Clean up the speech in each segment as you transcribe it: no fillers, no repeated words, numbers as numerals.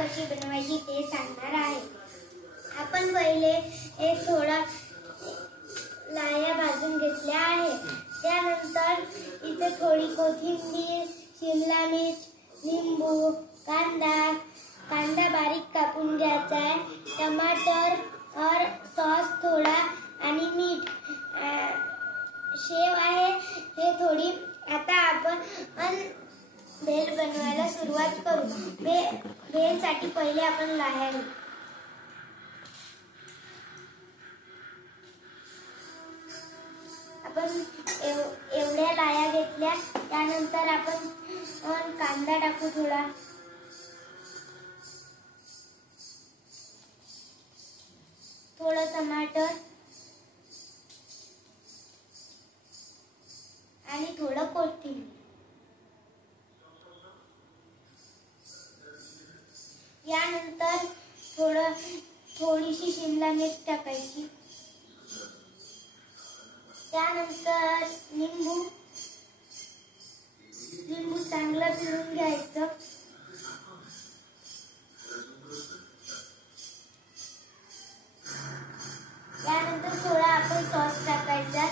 कशी बनवायची ते सांगणार आहे। आपण पहिले एक थोडा लाह्या भाजून घेतल्या आहे। त्यानंतर इथे थोडी कोथिंबीर, शिमला मिर्च, लिंबू, कांदा बारीक कापून घ्यायचा आहे, टमाटर और सॉस थोडा आणि मीठ, शेव आहे हे थोडी। आता आपण भेल बनवायला सुरुवात करू। भेलसाठी पहिले आपण लाह्या घेऊ। आपण एवढ्या लाह्या घेतल्या। त्यानंतर आपण कांदा टाकू थोडा, थोडं टमाटर आणि थोडं कोथिंबीर। यानंतर थोडीशी शिमला मिर्च टाकायची। त्यानंतर लिंबू चांगलं पिळून घ्यायचं। यानंतर थोडा आपण सॉस टाकायचा,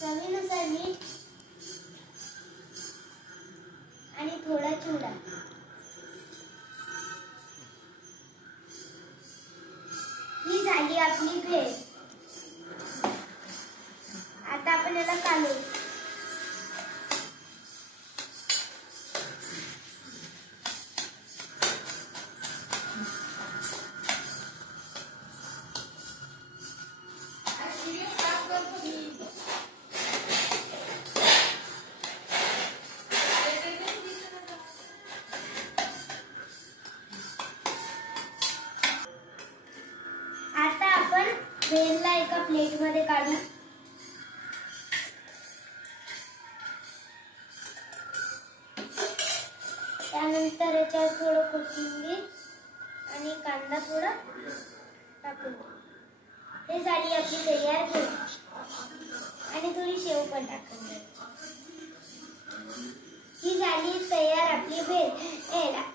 चवीनुसार मीठ आणि थोडा चिवडा। ही झाली आपली भेल। आता आपण याला कालवू। आता आपण भेलला एका प्लेट मध्ये काढू। त्यानंतर याच्यावर थोडं कोथिंबीर आणि कांदा थोडा टाकू। हे झाली आपली तयार भेल आणि थोडी शेव पण टाकून द्यायची। ही झाली तयार आपली भेल।